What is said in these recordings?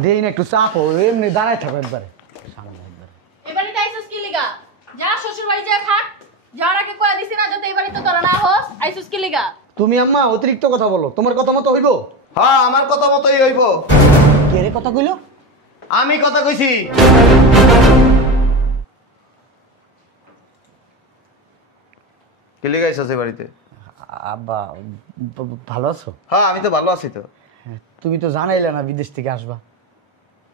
দেই না একটু চাপ এমনি দাঁড়ায় থাকো একবারে। এবারে আইসুস কি লিগা? যা শ্বশুর বাড়ি যা থাক। যাওয়ার আগে কয়া দিছি না যাতে এবারে তো তোরা না হোস। আইসুস কি লিগা? তুমি আম্মা অতিরিক্ত কথা বলো, তোমার কথা মতো হইব? হ্যাঁ আমার কথা মতোই হইব। কে রে কথা কইলো? আমি কথা কইছি। কে লেগে আইছস এই বাড়িতে? আব্বা ভালো আছো? হ্যাঁ আমি তো ভালো আছি তো। তুমি তো জানাইলে না বিদেশ থেকে আসবা।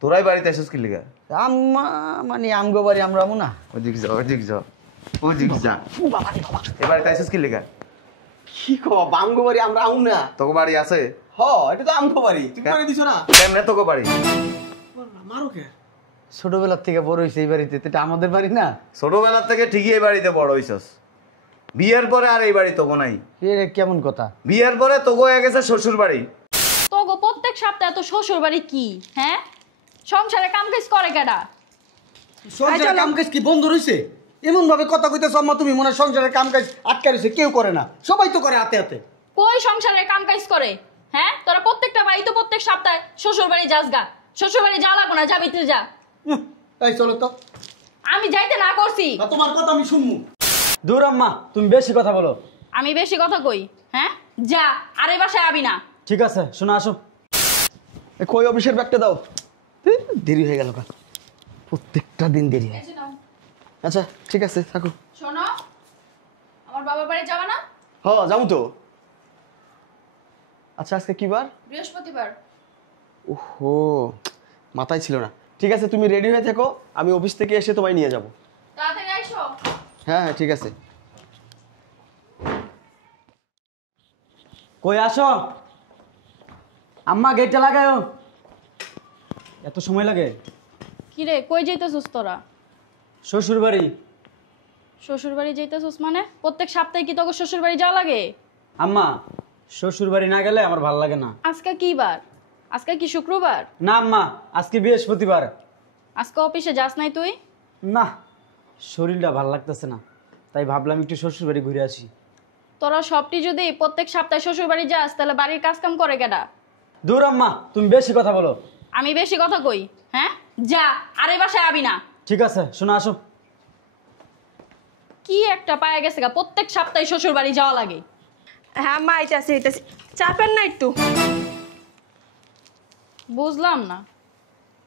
তোরাই বাড়িতে আইছস কি লেগে? আম্মা মানে আমগো বাড়ি আমরা আমু না। ওদিক যা ওদিক যা ওদিক যা। এই বাড়িতে আইছস কি লেগে? কি কো বাঙ্গো বাড়ি আমরা আউ না? তোকে বাড়ি আছে? হ এটা তো আমগো বাড়ি, তুমি করে দিছো না? কেমনে তোকে বাড়ি? মারো কে? ছোটবেলার থেকে বড় হইছে এই বাড়িতে, এটা আমাদের বাড়ি না? ছোটবেলার থেকে ঠিকই এই বাড়িতে বড় হইছস। বিয়ের পরে আর এই বাড়ি তোকে নাই। এ কেমন কথা? বিয়ের পরে তোকে হয়ে গেছে শ্বশুর বাড়ি। তোগো প্রত্যেক সপ্তাহে তো শ্বশুর বাড়ি কি? হ্যাঁ? সংসারে কাম কাজ করে কেডা? সংসারের কাম কাজ কি বন্ধ রইছে? এমন ভাবে কথা কইতেছ আম্মা তুমি, মনে হয় সংসারের কাম কাজ আটকে রইছে, কেউ করে না, সবাই তো করে হাতে হাতে। কই সংসারে কাম কাজ করে? হ্যাঁ? তোরা প্রত্যেকটা বাড়ি তো প্রত্যেক সপ্তাহে শ্বশুর বাড়ি যাস গা। শ্বশুর বাড়ি যা লাগো না, যা ভিতরে যা। এই চলো তো। আমি যাইতে না করছি। তোমার কথা আমি শুনমু। দূর আম্মা, তুমি বেশি কথা বলো। আমি বেশি কথা কই? হ্যাঁ? যা, আর এই বাসায় আবি না। ঠিক আছে, শোনা আসো। কই অফিসের ব্যাগটা দাও। দেরি হয়ে গেল কা, প্রত্যেকটা দিন দেরি হয়। আচ্ছা ঠিক আছে থাকো। শোনো, আমার বাবার বাড়ি যাবা না? হ যাবো তো। আচ্ছা আজকে কি বার? বৃহস্পতিবার। ওহো মাথায় ছিল না। ঠিক আছে তুমি রেডি হয়ে থেকো, আমি অফিস থেকে এসে তোমায় নিয়ে যাব। তাড়াতাড়ি আইসো। হ্যাঁ হ্যাঁ ঠিক আছে। কই আসো আম্মা, গেটটা লাগায়ো। এত সময় লাগে? কি রে, কই যাইতেছিস তোরা? শ্বশুর বাড়ি। শ্বশুর বাড়ি যাইতেছিস মানে? প্রত্যেক সপ্তাহে কি তোকে শ্বশুর বাড়ি যাওয়া লাগে? আম্মা, শ্বশুর বাড়ি না গেলে আমার ভালো লাগে না। আজকে কি বার? আজকে কি শুক্রবার? না আম্মা, আজকে বৃহস্পতিবার। আজকে অফিসে যাস নাই তুই? না, শরীরটা ভালো লাগতেছে না, তাই ভাবলাম একটু শ্বশুর বাড়ি ঘুরে আসি। তোরা সবটি যদি প্রত্যেক সপ্তাহে শ্বশুর বাড়ি যাস তাহলে বাড়ির কাজ কাম করে কেডা? দূর আম্মা, তুমি বেশি কথা বলো। আমি বেশি কথা কই? হ্যাঁ? যা, আর এই বাসায় আবি না। ঠিক আছে, শোনা আসো। কি একটা পায়ে গেছে গা, প্রত্যেক সপ্তাহে শ্বশুর বাড়ি যাওয়া লাগে। হ্যাঁ মা আইতাছি আইতাছি, চাপেন না একটু। বুঝলাম না,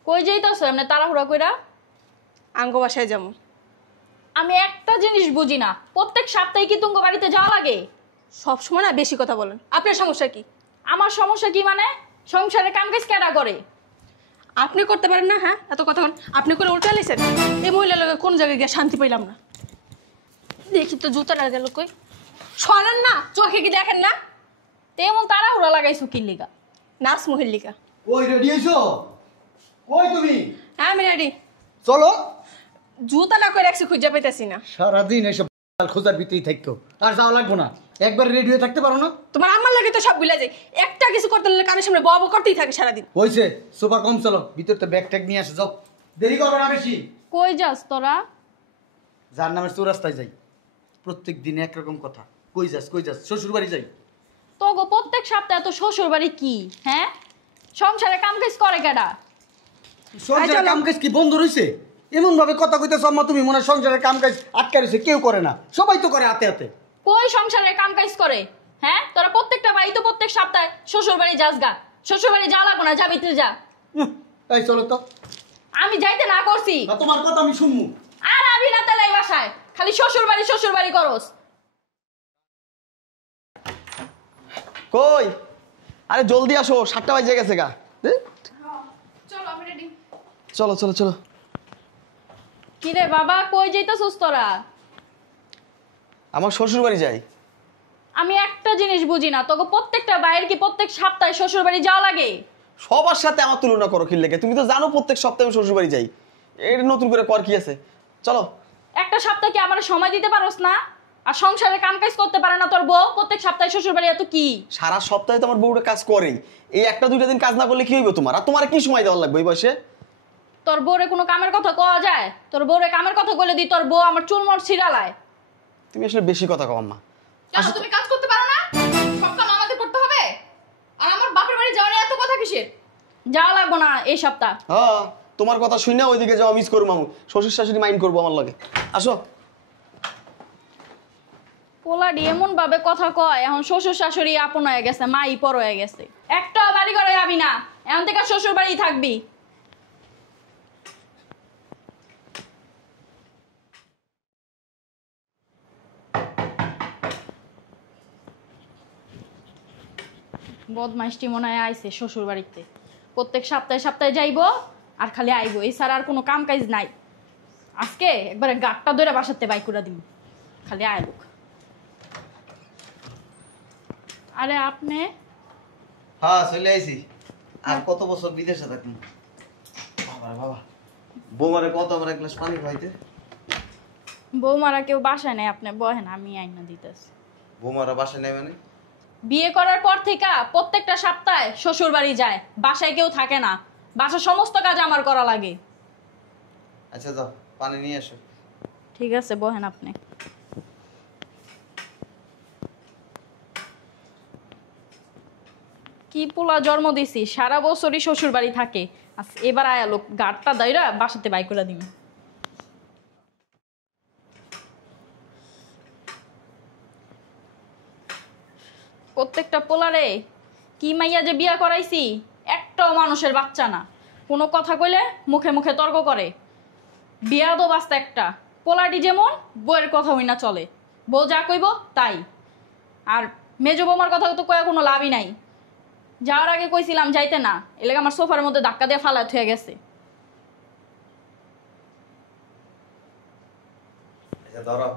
কই যাইতেছো এমনি তাড়াহুড়া কইরা? আঙ্গ বাসায় যাবো। আমি একটা জিনিস বুঝি না, প্রত্যেক সপ্তাহে কি তুঙ্গ বাড়িতে যাওয়া লাগে? সবসময় না বেশি কথা বলেন, আপনার সমস্যা কি? আমার সমস্যা কি মানে? সংসারে কাম কাজ কেডা করে? আপনি করতে পারেন না? হ্যাঁ এত কথা বলেন, আপনি করে উল্টা লাইছেন। এই মহিলা লোকের কোন জায়গায় গিয়ে শান্তি পাইলাম না। দেখি তো জুতাটা গেল কই। সরেন না, চোখে কি দেখেন না? তেমন তাড়াহুড়া লাগাইছো কি লিগা? নার্স মহিলিকা। ওই রেডি হইছো? কই তুমি? হ্যাঁ আমি রেডি। চলো। জুতা না করে রাখছি, খুঁজে পাইতেছি না। সারাদিন এসব খোঁজার ভিতরেই থাকতো, আর যাওয়া লাগবো না। একবার রেডি হয়ে থাকতে পারো না? তোমার আম্মার লাগে তো সব ভুলে যায়, একটা কিছু করতে হলে কানের সামনে বব করতেই থাকে সারাদিন। হইছে, সোফা কম, চলো ভিতর তো ব্যাগ ট্যাগ নিয়ে আসো, যাও। দেরি করবে না বেশি। কই যাস তোরা? যার নামের চৌরাস্তায় যাই, প্রত্যেক দিন একরকম কথা। কই যাস কই যাস? শ্বশুর বাড়ি যাই। তোগো প্রত্যেক সপ্তাহে তো শ্বশুর বাড়ি কি? হ্যাঁ? সংসারে কাম কাজ করে কেডা? সংসারের কাম কাজ কি বন্ধ রইছে? এমন ভাবে কথা কইতেছ আম্মা তুমি, মনে হয় সংসারের কাম কাজ আটকে রইছে, কেউ করে না, সবাই তো করে হাতে হাতে। কই সংসারে কাম কাজ করে? হ্যাঁ? তোরা প্রত্যেকটা বাড়ি তো প্রত্যেক সপ্তাহে শ্বশুর বাড়ি যাস গা। শ্বশুর বাড়ি যা লাগো না, যা ভিতরে যা। এই চলো তো। আমি যাইতে না করছি। তোমার কথা আমি শুনমু। আর আবি না তাহলে এই বাসায়, খালি শ্বশুর বাড়ি করস। কই আরে জলদি আসো, 7টা বাজে গেছে গা। চলো আমি রেডি। চলো চলো চলো। কি রে বাবা, কই যাইতাছস তোরা? আমার শ্বশুর বাড়ি যাই। আমি একটা জিনিস বুঝি না, তোকে প্রত্যেকটা বাইরে কি প্রত্যেক সপ্তাহে শ্বশুর বাড়ি যাওয়া লাগে? সবার সাথে আমার তুলনা করো কি লেগে? তুমি তো জানো প্রত্যেক সপ্তাহে আমি শ্বশুর বাড়ি যাই, এটা নতুন করে কর কি আছে? চলো। একটা সপ্তাহ কি আমার সময় দিতে পারোস না? আর সংসারে কাম কাজ করতে পারে না তোর বউ? প্রত্যেক সপ্তাহে শ্বশুর বাড়ি এত কি? সারা সপ্তাহে তো আমার বউটা কাজ করেই, এই একটা দুইটা দিন কাজ না করলে কি হইবে তোমার? আর তোমার কি সময় দেওয়ার লাগবে এই বয়সে? তোর বউরে কোনো কামের কথা কওয়া যায়? তোর বউরে কামের কথা বলে দি, তোর বউ আমার চুল মোট ছিড়ালায়। তুমি আসলে বেশি কথা কও আম্মা। কেন তুমি কাজ করতে পারো না? সব কাম আমাদের করতে হবে? আর আমার বাপের বাড়ি যাওয়ার এত কথা কিসের? যাওয়া লাগবো না এই সপ্তাহ। হ্যাঁ তোমার কথা শুনে ওইদিকে যাওয়া মিস করবো মামু, শ্বশুর শাশুড়ি মাইন্ড করবো আমার লগে। আসো। পোলাডি এমন ভাবে কথা কয়, এখন শ্বশুর শাশুড়ি আপন হয়ে গেছে, মাই পর হয়ে গেছে। একটা বাড়ি ঘরে যাবি না, এখন থেকে শ্বশুর বাড়ি থাকবি। বদমাইশটি মনে হয় আইছে শ্বশুর বাড়িতে, প্রত্যেক সপ্তাহে সপ্তাহে যাইবো আর খালি আইবো, এই ছাড়া আর কোনো কাম কাজ নাই। আজকে একবারে গাটটা ধরে বাসাতে বাই করে দিব, খালি আইবুক। আরে আপনি? হ্যাঁ চলে আইছি। আর কত বছর বিদেশে থাকবো। বাবা বাবা, বৌমারে কত আমার এক গ্লাস পানি খাইতে। বৌমারা কেউ বাসায় নেই, আপনি বহেন, আমি আইনা দিতেছি। বৌমারা বাসায় নেই মানে? বিয়ে করার পর থেকে প্রত্যেকটা সপ্তাহে শ্বশুর বাড়ি যায়, বাসায় কেউ থাকে না, বাসার সমস্ত কাজ আমার করা লাগে। আচ্ছা যাও পানি নিয়ে এসো। ঠিক আছে বহেন আপনি। কি পোলা জন্ম দিছি, সারা বছরই শ্বশুর বাড়ি থাকে, এবার আয়া লোক গাটটা দাইরা বাসাতে বাই করে দিন। প্রত্যেকটা পোলারে কি মাইয়া যে বিয়া করাইছি, একটাও মানুষের বাচ্চা না, কোনো কথা কইলে মুখে মুখে তর্ক করে। বিয়া তো বাস্তা একটা, পোলাটি যেমন বউয়ের কথা হই না চলে, বউ যা কইব তাই। আর মেজো বৌমার কথা তো কয়া কোনো লাভই নাই, যাওয়ার আগে কইছিলাম যাইতে না, এলাকা আমার সোফার মধ্যে ধাক্কা দিয়ে ফালা হয়ে গেছে। আচ্ছা ধরো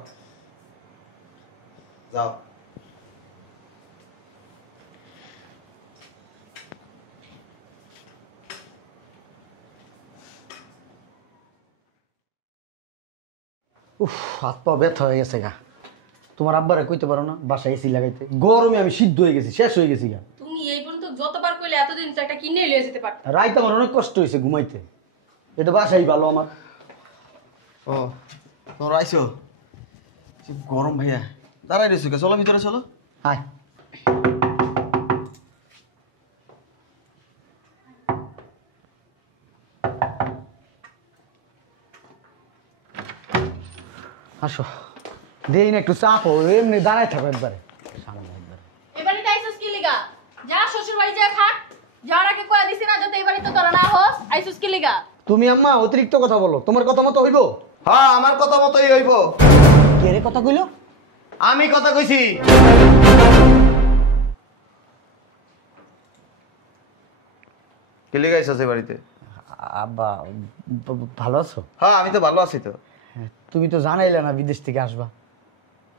যাও। উফ, হাত পা ব্যথা হয়ে গেছে গা। তোমার আব্বারে কইতে পারো না বাসায় এসি লাগাইতে? গরমে আমি সিদ্ধ হয়ে গেছি, শেষ হয়ে গেছি গা। তুমি এই পর্যন্ত যতবার কইলে এতদিন তো একটা কিনে লিয়ে যেতে পারত। রাইতে আমার অনেক কষ্ট হয়েছে ঘুমাইতে, এটা বাসাই ভালো আমার। ও তোমরা আইসো? যে গরম ভাইয়া, দাঁড়াই রয়েছো কে? চলো ভিতরে চলো। হাই, আসো। দেই না একটু চাপ, এমনি দাঁড়ায় থাকো একবারে সামনে একবারে। এবারে আইসুস কি লিগা? যা শ্বশুর বাড়ি যা থাক, যাওয়ার আগে কয়া দিছি না যাতে এবারে তো তোরা না হোস। আইসুস কি লিগা? তুমি আম্মা অতিরিক্ত কথা বলো, তোমার কথা মতো হইব? হ্যাঁ আমার কথা মতোই হইব। কে রে কথা কইলো? আমি কথা কইছি। কে লেগে আইসা সে বাড়িতে? আব্বা ভালো আছো? হ্যাঁ আমি তো ভালো আছি তো। হ্যাঁ, তুমি তো জানাইলে না বিদেশ থেকে আসবা।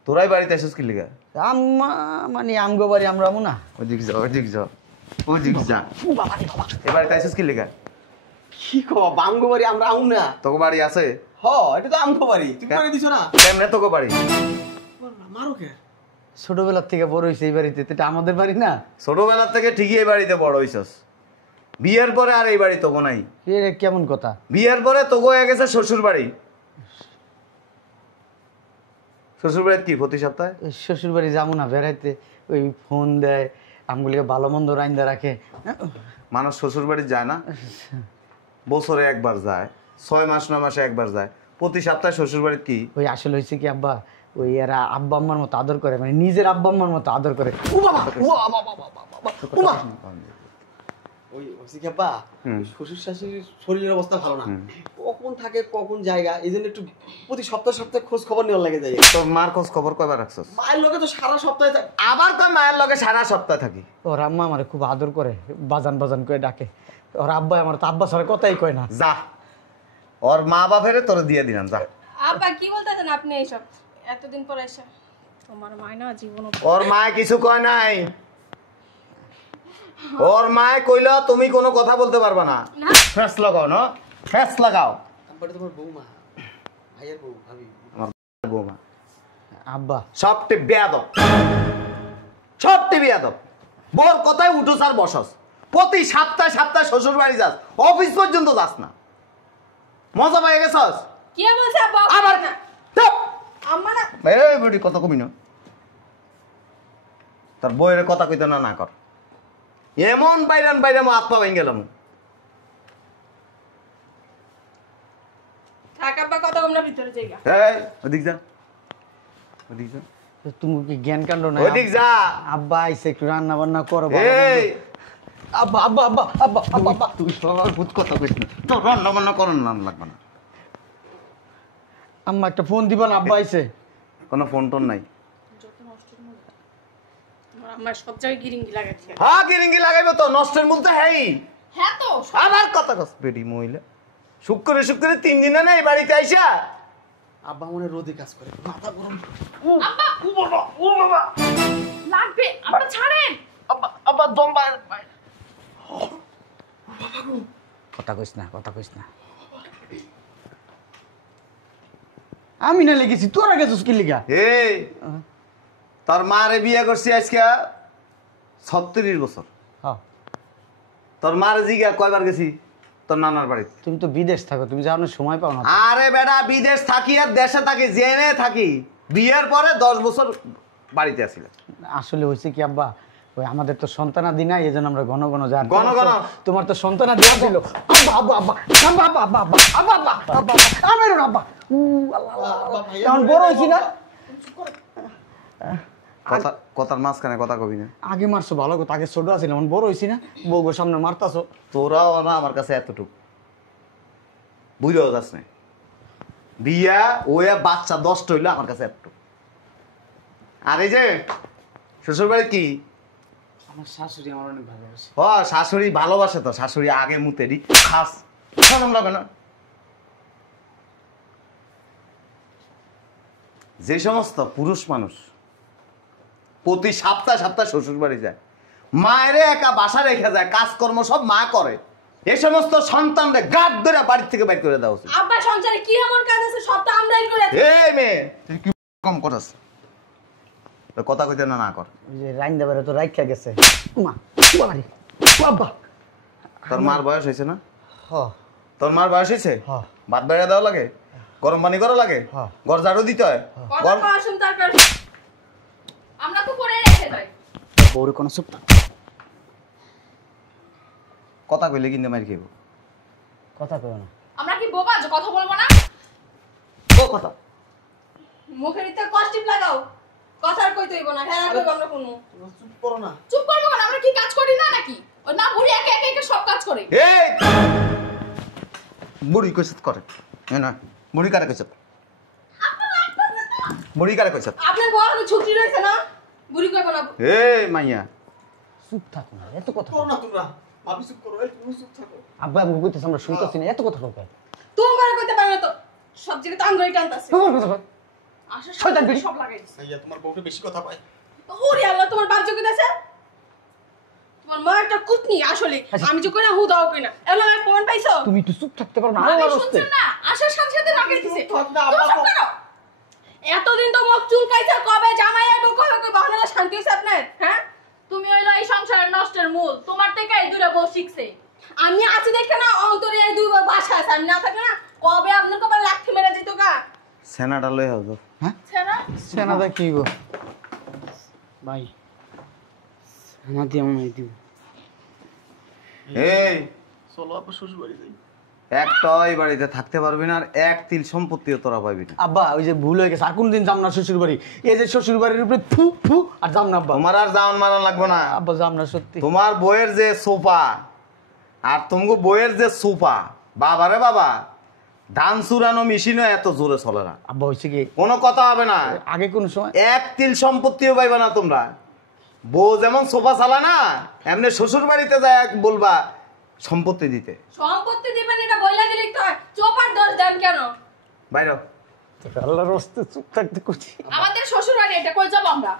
তোরাই বাড়িতে আইসিস কি লেগে? আম্মা মানে আমগো বাড়ি আমরা আমু না। ওদিক যা ওদিক যা ওদিক যা। এ বাড়িতে আইসিস কি লেগে? কি কো বাঙ্গো বাড়ি আমরা আউন না? তোকে বাড়ি আছে? হ এটা তো আমগো বাড়ি, তুমি করে দিছো না? কেমনে তোকে বাড়ি? মারো কে? ছোটবেলার থেকে বড় হয়েছে এই বাড়িতে, তো এটা আমাদের বাড়ি না? ছোটবেলার থেকে ঠিকই এই বাড়িতে বড় হইছস, বিয়ের পরে আর এই বাড়ি তোকে নাই। এ কেমন কথা? বিয়ের পরে তোকে হয়ে গেছে শ্বশুর বাড়ি। শ্বশুর বাড়িতে কি প্রতি সপ্তাহে? শ্বশুর বাড়ি যাবো না বেড়াইতে, ওই ফোন দেয়, আমগুলিকে ভালো মন্দ রাইন্দা রাখে। মানুষ শ্বশুর বাড়ি যায় না? বছরে একবার যায়, 6 মাস 9 মাসে একবার যায়, প্রতি সপ্তাহে শ্বশুর বাড়িতে কি? ওই আসলে হয়েছে কি আব্বা, ওই এরা আব্বা আম্মার মতো আদর করে, মানে নিজের আব্বা আম্মার মতো আদর করে। ও বাবা, ও বাবা, বাবা, বাবা, ও মা। ওই সিকাপা শ্বশুর শাশুড়ির শরীরের অবস্থা ভালো না, কখন থাকে কখন জায়গা, এই জন্য একটু প্রতি সপ্তাহে সপ্তাহে খোঁজ খবর নেওয়ার লাগে যায়। তোর মার খোঁজ খবর কয়বার রাখছস? মায়ের লগে তো সারা সপ্তাহে থাকে। আবার কয় মায়ের লগে সারা সপ্তাহ থাকি। ওর আম্মা আমার খুব আদর করে, বাজান বাজান করে ডাকে। ওর আব্বা আমার তো আব্বা ছাড়া কথাই কয় না। যা ওর মা বাপেরে তোরে দিয়ে দিলাম, যা। আব্বা কি বলতেছেন আপনি এইসব এতদিন পর এসে? তোমার মায়না জীবন ওর মায় কিছু কয় নাই, ওর মায় কইল তুমি কোনো কথা বলতে পারবা না। ফেস লাগাও না, ফেস লাগাও। তারপরে তোমার বৌমা, ভাইয়ের বউ, ভাবি, আমার বৌমা আব্বা সবটি বেয়াদব, সবটি বেয়াদব। বর কথায় উঠোস আর বসস, প্রতি সপ্তাহে সপ্তাহে শ্বশুর বাড়ি যাস, অফিস পর্যন্ত যাস না। মজা পেয়ে গেছস? কি বলছে আব্বা? আবার চুপ। আম্মা না এই বুড়ি কত কমি না, তোর বইয়ের কথা কইতে না না কর। এমন বাইরান বাইরে হাত পা ভেঙে গেলাম। আমরা ভিতরে যাইগা। এই ওদিক যা, ওদিক যা, তুমি কি জ্ঞান কাণ্ড না ওদিক যা। আব্বা আইসে একটু রান্না বান্না করো এই আব্বা আব্বা আব্বা আব্বা আব্বা আব্বা তুই সবার ভূত কথা কইস না, তোর রান্না বান্না করার নাম লাগবে না। আম্মা একটা ফোন দিবা না, আব্বা আইসে। কোনো ফোন টোন নাই। তোমার আম্মা সব জায়গায় গিরিঙ্গি লাগাচ্ছে। হ্যাঁ গিরিঙ্গি লাগাইবে তো, নষ্টের মূল তো হ্যাঁ। হ্যাঁ তো আবার কথা কস বেডি মহিলা। শুক্রে শুক্রে 3 দিনে না এই বাড়িতে আইসা। আব্বা মনে হয় রোদে কাজ করে, মাথা গরম। আব্বা ও বাবা, ও বাবা, লাগবে, আব্বা ছাড়েন। আব্বা আব্বা দম বাইরে। কথা কইস না, কথা কইস না। আমি না লেগেছি, তোরা গেছিস কি লিগা? এই তোর মারে বিয়ে করছি আজকে 36 বছর। হ্যাঁ, তোর মারে জিগা কয়বার গেছি তোর নানার বাড়িতে? তুমি তো বিদেশ থাকো, তুমি যাওয়ার সময় পাও না। আরে বেটা বিদেশ থাকি আর দেশে থাকি, জেনে থাকি। বিয়ের পরে 10 বছর বাড়িতে আসিল। আসলে হয়েছে কি আব্বা, ওই আমাদের তো সন্তানাদি নাই, এই জন্য আমরা ঘন ঘন যাই। ঘন ঘন? তোমার তো সন্তানাদি ছিল। আব্বা আব্বা আব্বা আব্বা আব্বা আব্বা আব্বা আব্বা আব্বা আব্বা আমার আব্বা আল্লাহ আল্লাহ, এখন বড় হয়েছি না। কথা কথার মাঝখানে কথা কবি না। আগে মারছো ভালো কথা, আগে ছোট আছিল, এখন বড় হয়েছি না, বউ সামনে মারতাছো। তোরাও না আমার কাছে এতটুকু বুঝেও যাস না। বিয়া ওয়া বাচ্চা 10টা হইলো আমার কাছে এতটুকু। আর এই যে শ্বশুর বাড়ি কি? আমার শাশুড়ি আমার অনেক ভালোবাসে। হ শাশুড়ি ভালোবাসে তো, শাশুড়ি আগে মুতেরি খাস শরম লাগে না? যে সমস্ত পুরুষ মানুষ প্রতি সপ্তাহে সপ্তাহে শ্বশুর বাড়ি যায়, মায়েরে একা বাসা রেখে যায়, কাজকর্ম সব মা করে, এই সমস্ত সন্তানরে গাদ ধরে বাড়ি থেকে বাইর করে দেওয়া উচিত। আব্বা সংসারে কি এমন কাজ আছে সব তো আমরাই করে। এই মেয়ে তুই কি কম করস? কথা কইতে না না কর। ওই যে রাইন দেবারে তো রাইখা গেছে। উমা বাবারে বাবা, তোর মার বয়স হয়েছে না? হ তোর মার বয়স হয়েছে? হ্যাঁ। ভাত বেড়ে দেওয়া লাগে, গরম পানি করা লাগে, হ্যাঁ। ঘর ঝাড়ু দিতে হয়। কথা কওয়ার শুন তারপর আমরা তো করে রেখে যাই। বউরে কোনো চুপ থাক। কথা কইলে কিন্তু মার খেব। কথা কইও না। আমরা কি বোবা যে কথা বলবো না? ও কথা মুখের ভিতরে কষ্টিপ লাগাও, কথা আর কইতে হইব না। হ্যাঁ কইব আমরা কোনো চুপ করো না। চুপ করবো না, আমরা কি কাজ করি না নাকি? ও না বুড়ি একে একে একে সব কাজ করে। এই বুড়ি কইছত করে না? বুড়ি কারে কইছত? বুড়ি কারে কইছত? আপনার বড় ছুটি রয়েছে না, বুড়ি কইব না। এই মাইয়া চুপ থাকো না, এত কথা করো না তোমরা, ভাবি চুপ করো। এই তুমি চুপ থাকো। আব্বা আমি কইতেছি আমরা শুনতেছি না, এত কথা কই। তোমার কইতে পারবে না তো, সব জায়গায় তো আঙ্গুলি টানতাছে। তোমার কথা কই। আসলে শয়তান বিড়ি। সব লাগাই দিছে। ভাইয়া তোমার বউটা বেশি কথা কয়। ওরে আল্লাহ, তোমার বাপ যোগ্য আছে? তোমার মা একটা কুটনি আসলে। আমি যে কইনা হুদাও কইনা। এলা আমি প্রমাণ পাইছো? তুমি একটু চুপ থাকতে পারো না? আমি আল্লাহর রাস্তে শুনছেন না, আসার সাথে সাথে লাগাই দিছে। থাক না, তুমি আব্বা চুপ করো। এতদিন তো মুখ চুলকাইছে, কবে জামাই আইবো কবে কই বাহানালা শান্তি হইছে আপনার? হ্যাঁ? তুমি হইলো এই সংসারের নষ্টের মূল, তোমার থেকে এই দুইটা বউ শিখছে। আমি আছি দেখে না অন্তরে এই দুই বাসা আছে, আমি না থাকি না কবে আপনার কবে লাঠি মেরে যেত গা। সেনাটা লই হও তো। ছেনা সেনাদা কি গো ভাই, আমার দিয়ে মনে দিব। এই চলো আব্বা শ্বশুর বাড়ি যাই। একটাই বাড়িতে থাকতে পারবি না, আর এক তিল সম্পত্তিও তোরা পাবি না। আব্বা ওই যে ভুল হয়ে গেছে, আর কোনদিন যাম না শ্বশুর বাড়ি। এই যে শ্বশুর বাড়ির উপরে ফু ফু আর যাম না আব্বা। তোমার আর জামান মারান লাগবে না। আব্বা যাম না সত্যি। তোমার বইয়ের যে সোফা আর তোমাকে বইয়ের যে সোফা, বাবারে বাবা, ধান চুরানো মেশিনও এত জোরে চলে না। আব্বা হয়েছে কি, কোনো কথা হবে না, আগে কোন সময় এক তিল সম্পত্তিও পাইবে না তোমরা। বউ যেমন সোফা চালা না, এমনি শ্বশুর বাড়িতে যায় বলবা সম্পত্তি দিতে। সম্পত্তি দিবেন এটা বইলা দিলেই তো হয়। চোপার দোষ দেন কেন? বাইরে আল্লাহর রাস্তে চুপ থাকতে করছি। আমাদের শ্বশুর বাড়ি এটা কই যাব আমরা?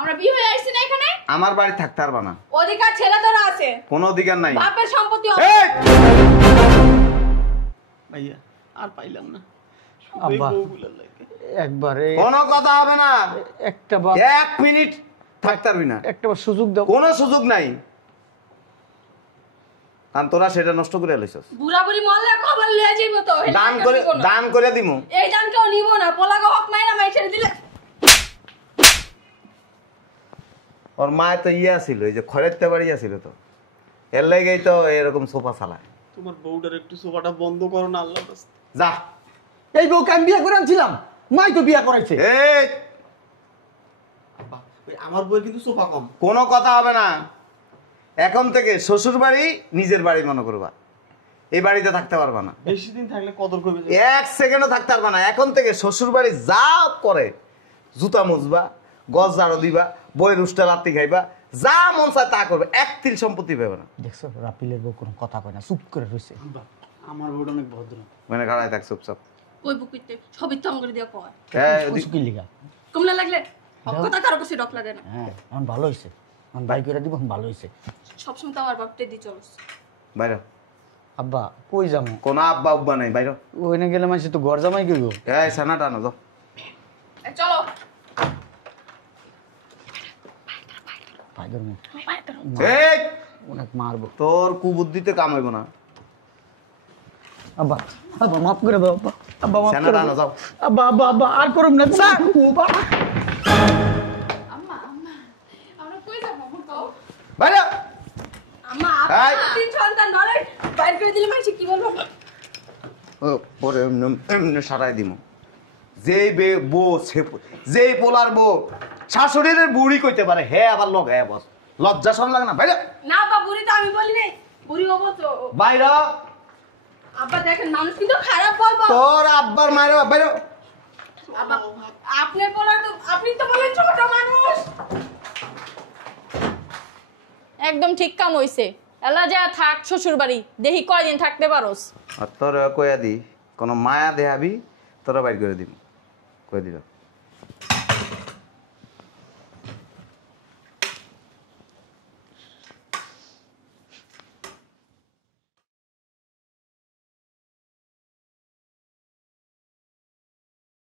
আমরা বিয়ে হয়ে আইছি না এখানে? আমার বাড়ি থাকতে পারবা না, অধিকার ছেলেদেরও আছে, কোনো অধিকার নাই। বাপের সম্পত্তি এই! ভাইয়া আর পাইলাম না। আব্বা বউগুলোর লাগে। একবারে কোনো কথা হবে না, একটা বার, এক মিনিট থাকতে পারবি না, একটা বার সুযোগ দাও। কোনো সুযোগ নাই। কারণ তোরা সেটা নষ্ট করে লইছস। বুড়া বুড়ি মরলে খবর লয়ে যাইব তো। দান করে দিমু। এই দান কেউ নিব না, পোলাগো হক মাইরা মাই ছেড়ে দিলে। ওর মায়ের তো ইয়ে ছিল, এই যে খড়েরতে বাড়ি আছিল, তো এর লাগেই তো এরকম সোফা চালায়। তোমার বউটার একটু সোফাটা বন্ধ করো না আল্লাহর রাস্তায়। যা এই বউকে আমি বিয়ে করে আনছিলাম, মাই তো বিয়ে করাইছে। এই আব্বা ওই আমার বই কিন্তু সোফা কম। কোনো কথা হবে না, এখন থেকে শ্বশুর বাড়ি নিজের বাড়ি মনে করবা, এই বাড়িতে থাকতে পারবা না, বেশি দিন থাকলে কদর করবে। এক সেকেন্ডও থাকতে পারবা না। এখন থেকে শ্বশুর বাড়ি যা করে, জুতা মুছবা, গজ ঝাড়ু দিবা, বইয়ের উষ্টা লাত্তি খাইবা, যা মন চায় তা করবে, এক তিল সম্পত্তি পাবে না। দেখছো রাপিলের বউ কোনো কথা কয় না, চুপ করে রয়েছে। আব্বা আমার বউটা অনেক ভদ্র। মানে গাড়ায় থাক চুপচাপ। ওই বুকুইতে সবই তো করে দিয়া কয় কি লিগা? কমলা লাগলে কথা কারো কাছে ডক লাগে না। হ্যাঁ এখন ভালো হয়েছে, এখন বাই করে দিব, এখন ভালো হয়েছে। সবসময় তো আমার বাপটে দি চলস। বাইরে আব্বা কই যাবো? কোনো আব্বা উব্বা নাই, বাইরে। ওইনে গেলে মানুষ তো ঘর জামাই গেল। এই সানা টানো যাও। চলো ভাই ধরুন এই অনেক মারবো। তোর কুবুদ্ধিতে কাম হইব না। আব্বা আব্বা মাফ করে দাও আব্বা, আব্বা মাফ সানা করে টানো দাও যাও। আব্বা, আব্বা আব্বা আর করুন না স্যার। আম্মা আম্মা আমরা কই যাব আম্মা কও। বাইরে আম্মা এই! তিন সন্তান ধরে বাইরে করে দিলে মানুষ কি বলবো? ও পরে এমনি সারাই দিমু। যেই বউ যেই পোলার বউ শাশুড়ির বুড়ি কইতে পারে, হে আবার লগ হে বস, লজ্জা শরম লাগে না? বাইরে না বা বুড়ি তো আমি বলি নাই, বুড়ি হবো তো। বাইরে। আব্বা দেখেন মানুষ কিন্তু খারাপ বলবো। তোর আব্বার মায়ের বাইরে। আব্বা আপনি বলেন তো, আপনি তো বলেন ছোট মানুষ। একদম ঠিক কাম হইছে। এলা যা থাক শ্বশুর বাড়ি, দেখি কয়দিন থাকতে পারোস। আর তোর কইয়া দি, কোনো মায়া দেহাবি তোরা বাইর করে দিব, কই দিল।